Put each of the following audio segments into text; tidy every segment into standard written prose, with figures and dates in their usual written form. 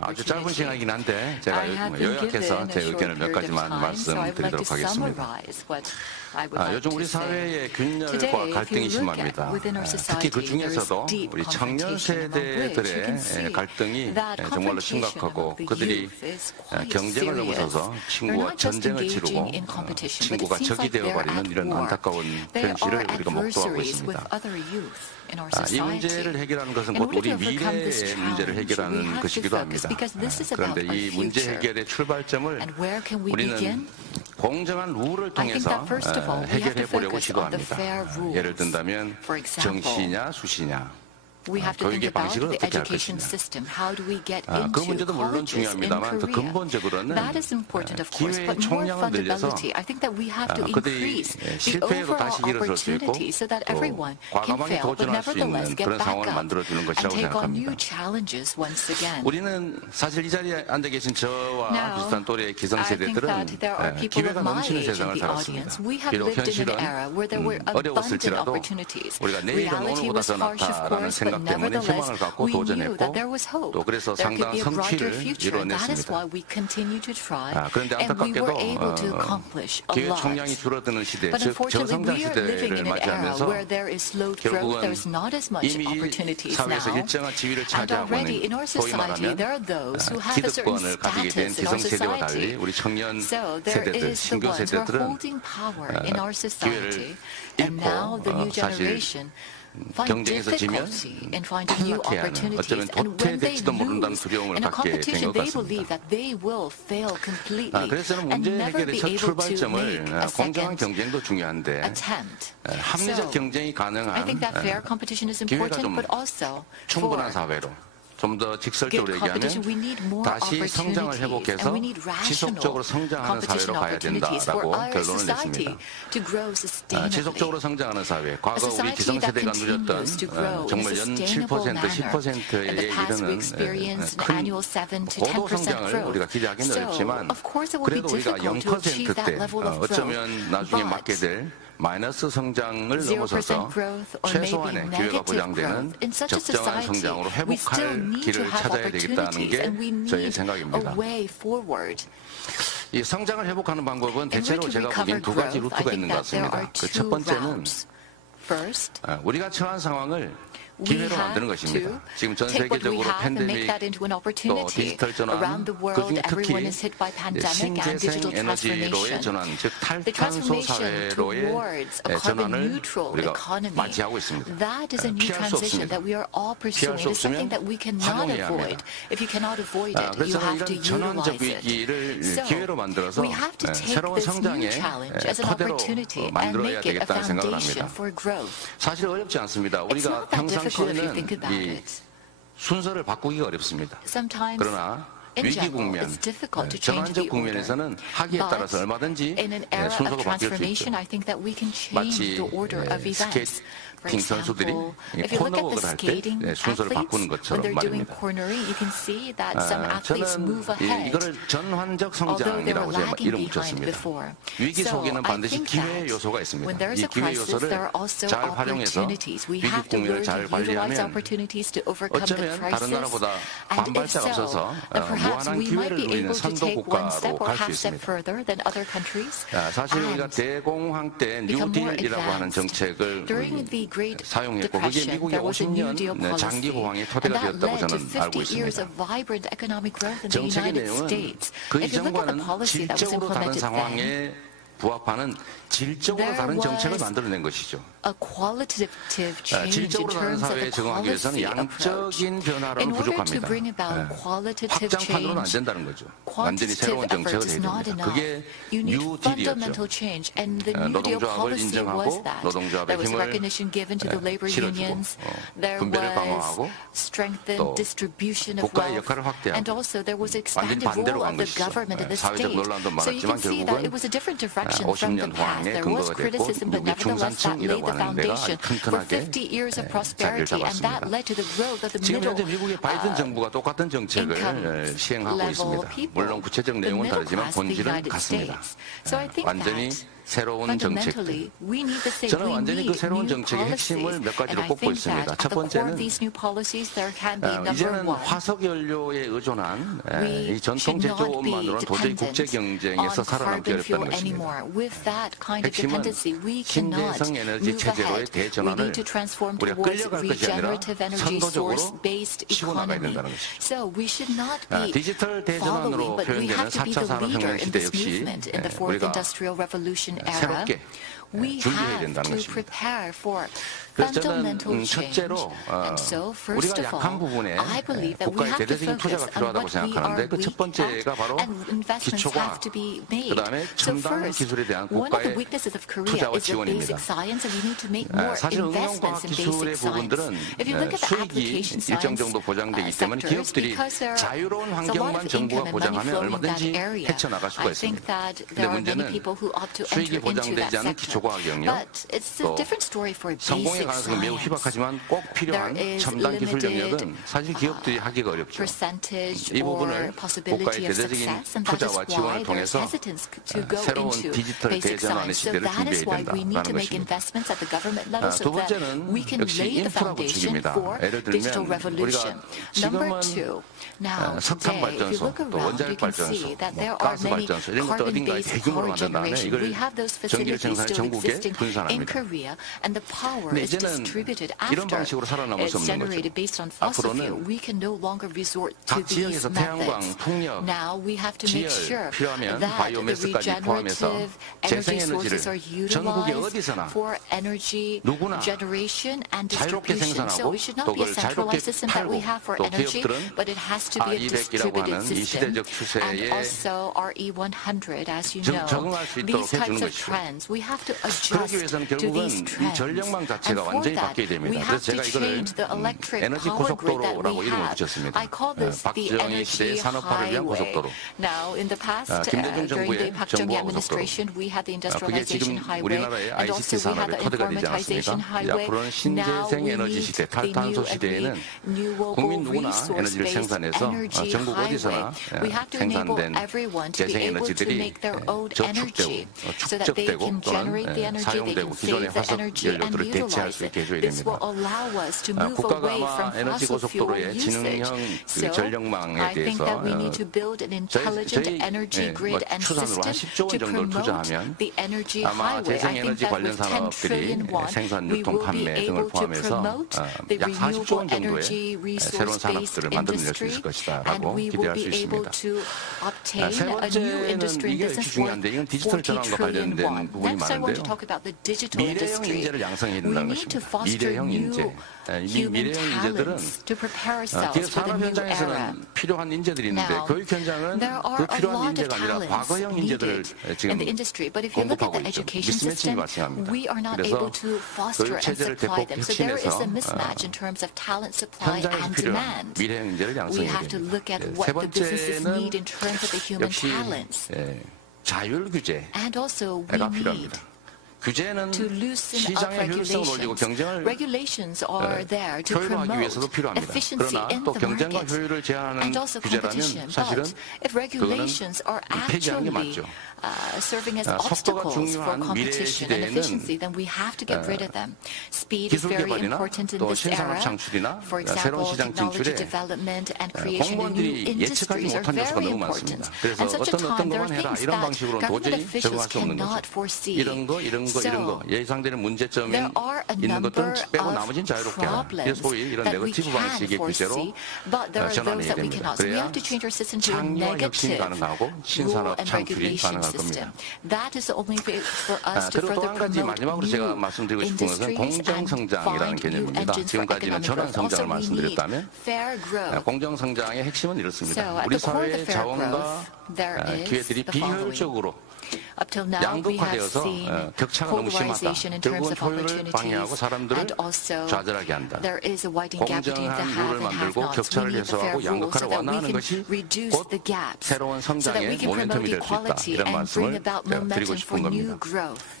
아주 짧은 시간이긴 한데 제가 요약해서 제 의견을 몇 가지만 말씀드리도록 하겠습니다. 요즘 우리 사회의 균열과 갈등이 심합니다. 특히 그 중에서도 우리 청년 세대들의 갈등이 정말로 심각하고 그들이 경쟁을 넘어서서 친구와 전쟁을 치르고 친구가 적이 되어버리는 이런 안타까운 현실을 우리가 목도하고 있습니다. 이 문제를 해결하는 것은 곧 우리 미래의 문제를 해결하는 것이기도 합니다. 그런데 이 문제 해결의 출발점을 우리는 공정한 룰을 통해서 해결해 보려고 시도합니다. 예를 든다면 정시냐 수시냐. 교육의 방식을 어떻게 할 것이냐. 그 문제도 물론 중요합니다만 더 근본적으로는 기회의 총량을 늘려서 그들이 실패해도 다시 일어설 수 있고 또 과감하게 도전할 수 있는 그런 상황을 만들어주는 것이라고 생각합니다. 우리는 사실 이 자리에 앉아 계신 저와 비슷한 또래의 기성세대들은 기회가 넘치는 세상을 살았습니다. 비록 현실은 어려웠을지라도 우리가 내일은 오늘보다 더 낫다라는 생각 때문에 희망을 갖고 도전했고 또 그래서 상당한 성취를 이뤄냈습니다. 그런데 안타깝게도 기회 총량이 줄어드는 시대, 즉 저성장 시대를 맞이하면서 결국은 이미 사회에서 일정한 지위를 차지하고 있는 소위 말하면 기득권을 가지게 된 기성세대와 달리 우리 청년 세대들, 신규 세대들은 기회를 잃고 사실 경쟁에서 지면 탈락해야 하는 어쩌면 도태될지도 모른다는 두려움을 갖게 된 것 같습니다. 그래서 저는 문제 해결의 첫 출발점을 공정한 경쟁도 중요한데 합리적 경쟁이 가능한 기회가 좀 충분한 사회로 좀 더 직설적으로 얘기하면 다시 성장을 회복해서 지속적으로 성장하는 사회로 가야 된다라고 결론을 냈습니다. 지속적으로 성장하는 사회, 과거 우리 기성세대가 누렸던 정말 연 7%, 10%에 이르는 큰 고도 성장을 우리가 기대하기는 어렵지만 그래도 우리가 0%대 어쩌면 나중에 맞게 될 마이너스 성장을 넘어서서 최소한의 기회가 보장되는 적정한 성장으로 회복할 길을 찾아야 되겠다는 게 저의 생각입니다. 이 성장을 회복하는 방법은 대체로 제가 보기엔 두 가지 루트가 있는 것 같습니다. 그 첫 번째는 우리가 처한 상황을 기회로 만드는 것입니다. 지금 전 세계적으로 팬데믹, 또 디지털 전환, 그중에 특히 신재생 에너지로의 전환, 즉 탈탄소 사회로의 전환을 우리가 맞이하고 있습니다. 피할 수 없습니다. 피할 수 없으면 활용해야 합니다. 그래서 저는 이런 전환적 위기를 기회로 만들어서 새로운 성장의 토대로 만들어야 되겠다는 생각을 합니다. 사실 어렵지 않습니다. 우리가 평상시에는 이 순서를 바꾸기가 어렵습니다. 그러나 위기 국면, 전환적 국면에서는 하기에 따라서 얼마든지 순서가 바뀔 수 있죠. 마치 스케이팅 선수들이 코너웍을 할 때 순서를 바꾸는 것처럼 말입니다. 저는 이거를 전환적 성장이라고 제가 이름 붙였습니다. 위기 속에는 반드시 기회 요소가 있습니다. 이 기회 요소를 잘 활용해서 위기 국면을 잘 관리하면 어쩌면 다른 나라보다 반 발짝 앞서서 무한한 기회를 누리는 선도 국가로 갈 수 있습니다. 사실 우리가 대공황 때 뉴딜이라고 하는 정책을 사용했고 그게 미국의 50년 장기 호황의 토대가 되었다고 저는 알고 있습니다. 정책의 내용은 그 이전과는 질적으로 다른 상황에 부합하는 질적으로 다른 정책을 만들어낸 것이죠. 질적으로 다른 사회에 적응하기 위해서는 양적인 변화로는 부족합니다. 확장판으로는 안 된다는 거죠. 완전히 새로운 정책을 해야 됩니다. 그게 뉴딜이었죠. 노동조합을 인정하고 노동조합의 힘을 실어주고 분배를 강화하고 또 국가의 역할을 확대하고 완전히 반대로 간 것이죠. 사회적 논란도 많았지만 결국은 50년 호황의 근거가 됐고 미국의 중산층이라고 하는 데가 아주 튼튼하게 자리를 잡았습니다. 지금 현재 미국의 바이든 정부가 똑같은 정책을 시행하고 있습니다. 물론 구체적 내용은 다르지만 본질은 같습니다. 완전히 새로운 정책들. 저는 완전히 그 새로운 정책의 핵심을 몇 가지로 꼽고 있습니다. 첫 번째는 이제는 화석 연료에 의존한 이 전통 제조업만으로는 도저히 국제 경쟁에서 살아남기 어렵다는 것입니다. 핵심은 신재생 에너지 체제로의 대전환을 우리가 끌려갈 것이 아니라 선도적으로 치고 나가야 된다는 것입니다. 디지털 대전환으로 표현되는 4차 산업혁명 시대 역시 우리가 새롭게 준비해야 된다는 것입니다. 그래서 저는 첫째로 우리가 약한 부분에 국가의 대대적인 투자가 필요하다고 생각하는데 그 첫 번째가 바로 기초과학, 그 다음에 첨단 기술에 대한 국가의 투자와 지원입니다. 사실 응용과학 기술의 부분들은 수익이 일정 정도 보장되기 때문에 기업들이 자유로운 환경만 정부가 보장하면 얼마든지 헤쳐나갈 수가 있습니다. 그런데 문제는 수익이 보장되지 않은 기초과학 영역, 또 성공의 가능성이 매우 희박하지만 꼭 필요한 첨단 기술 영역은 사실 기업들이 하기가 어렵죠. 이 부분을 국가의 대대적인 투자와 지원을 통해서 새로운 디지털 대전환의 시대를 준비해야 된다는 것입니다. 두 번째는 역시 인프라 구축입니다. 예를 들면 우리가 지금은 석탄 발전소, 또 원자력 발전소, 가스 발전소 이런 것도 어딘가에 대규모로 만든 다음에 이걸 전기를 생산해 전국에 분산합니다. 근데 이제는 이런 방식으로 살아남을 수 없는 거죠. 앞으로는 각 지역에서 태양광, 풍력, 지열, 필요하면 바이오매스까지 포함해서 재생에너지를 전국의 어디서나 누구나 자유롭게 생산하고 또 그걸 자유롭게 팔고 또 기업들은 RE100이라고 하는 이 시대적 추세에 적응할 수 있도록 해주는 것이죠. 그러기 위해서는 결국은 이 전력망 자체가 완전히 바뀌어야 됩니다. 그래서 제가 이거를 에너지 고속도로라고 이름을 붙였습니다. 박정희 시대의 산업화를 위한 고속도로. 김대중 정부의 정보화 고속도로. 그게 지금 우리나라의 ICT 산업의 코드가 되지 않았습니까? 앞으로는 신재생 에너지 시대, 탈탄소 시대에는 국민 누구나 에너지를 생산해서 전국 어디서나 생산된 재생에너지들이 저축되고 축적되고 또는 사용되고 기존의 화석 연료들을 대체할 수 있게 해줘야 됩니다. 국가가 아마 에너지 고속도로의 지능형 전력망에 대해서 저희 추산으로 한 10조 원 정도를 투자하면 아마 재생에너지 관련 산업들이 생산, 유통, 판매 등을 포함해서 약 40조 원 정도의 새로운 산업들을 만들어낼 수 있을 것이다 라고 기대할 수 있습니다. 세 번째는 이게 역시 중요한데 이건 디지털 전환과 관련된 부분이 많은데요. 미래형 인재를 양성해야 된다는 것입니다. 미래형 인재. 이 미래형 인재들은 기업 산업 현장에서는 필요한 인재들이 있는데 교육 현장은 그 필요한 인재가 아니라 과거형 인재들을 지금 공급하고 있죠. 미스매칭이 발생합니다. 그래서 교육 체제를 대폭 혁신해서 현장에서 필요한 미래형 인재를 양성해야 됩니다. 세 번째는 역시 자율 규제가 필요합니다. 규제는 시장의 효율성을 올리고 경쟁을 효율화하기 위해서도 필요합니다. 그러나 또 경쟁과 효율을 제한하는 규제라면 사실은 그거는 폐지하는 게 맞죠. 속도가 중요한 미래 시대에는 기술 개발이나 또 신산업 창출이나 새로운 시장 진출에 공무원들이 예측하지 못한 요소가 너무 많습니다. 그래서 어떤 것만 해라 이런 방식으로는 도저히 적응할 수 없는 거죠. 이런 거 예상되는 문제점이 있는 것들은 빼고 나머지는 자유롭게 하라. 그래서 소위 이런 네거티브 방식의 규제로 전환해야 됩니다. 그래야 창의와 혁신이 가능하고 신산업 창출이 가능할 겁니다. 그리고 또 한 가지 마지막으로 제가 말씀드리고 싶은 것은 공정성장이라는 개념입니다. 지금까지는 전환성장을 말씀드렸다면 공정성장의 핵심은 이렇습니다. 우리 사회의 자원과 기회들이 비효율적으로 양극화되어서 격차가 너무 심하다. 결국은 효율을 방해하고 사람들을 좌절하게 한다. 공정한 룰을 만들고 격차를 해소하고 양극화를 완화하는 것이 곧 새로운 성장의 모멘텀이 될 수 있다. 이런 말씀을 드리고 싶은 겁니다.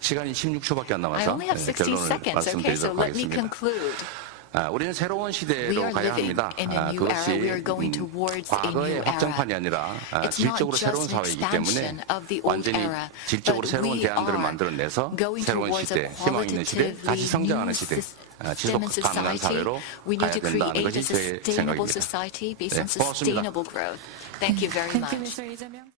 시간이 16초밖에 안 남아서 결론을 말씀드리도록 하겠습니다. 우리는 새로운 시대로 가야 합니다. 그것이 과거의 확장판이 아니라 질적으로 새로운 사회이기 때문에 완전히 질적으로 새로운 대안들을 만들어내서 새로운 시대, 희망 있는 시대, 다시 성장하는 시대, 지속 가능한 사회로 가야 된다는 것이 제 생각입니다. 네, 고맙습니다. Thank you, Mr. Lee Jae-myung.